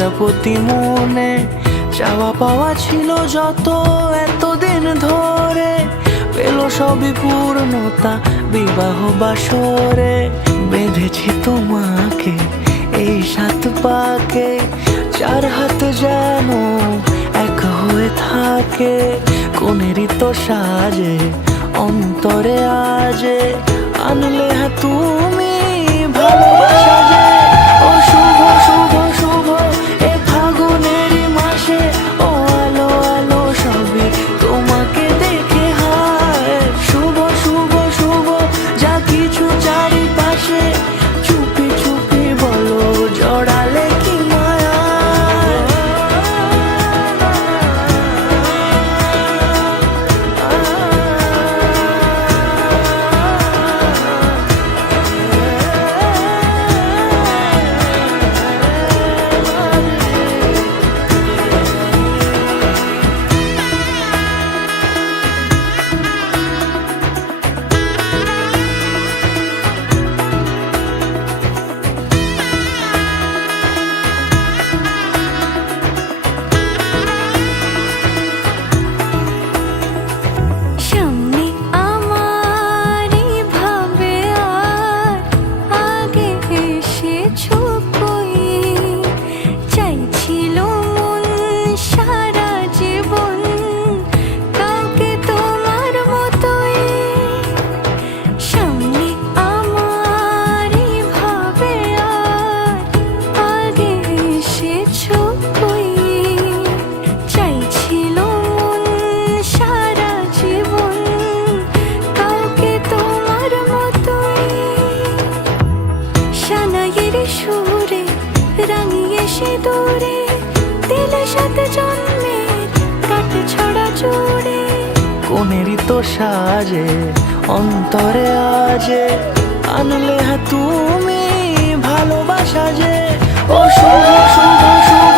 প্রজাপতি মনে চাওয়া পাওয়া ছিল যত এতদিন ধরে, পেল সবই পূর্ণতা বিবাহ বাসরে। বেঁধেছি তোমাকে এই 7 পাকে, 4 হাত যেন এক হয়ে থাকে। কোনেরই তো সাজে অন্তরে আজে আনলে তুমি ভালোবাসা যে। ও শুভ শুভ শুভ এ ফাগুনেরই মাসে, ও আলো আলো সবই তোমাকে দেখে হায়। শুভ শুভ শুভ যা কিছু চারিপাশে, চুপি চুপি বলো জড়ালে কি মায়া। সুরে রাঙিয়ে সে দূরে দিলে 7 জন্মের কাট ছড়া জুড়ে। কোনেরই তো সাজে অন্তরে আজে আনলে তুমি ভালোবাসা যে। ও শুভ শুভ শুভ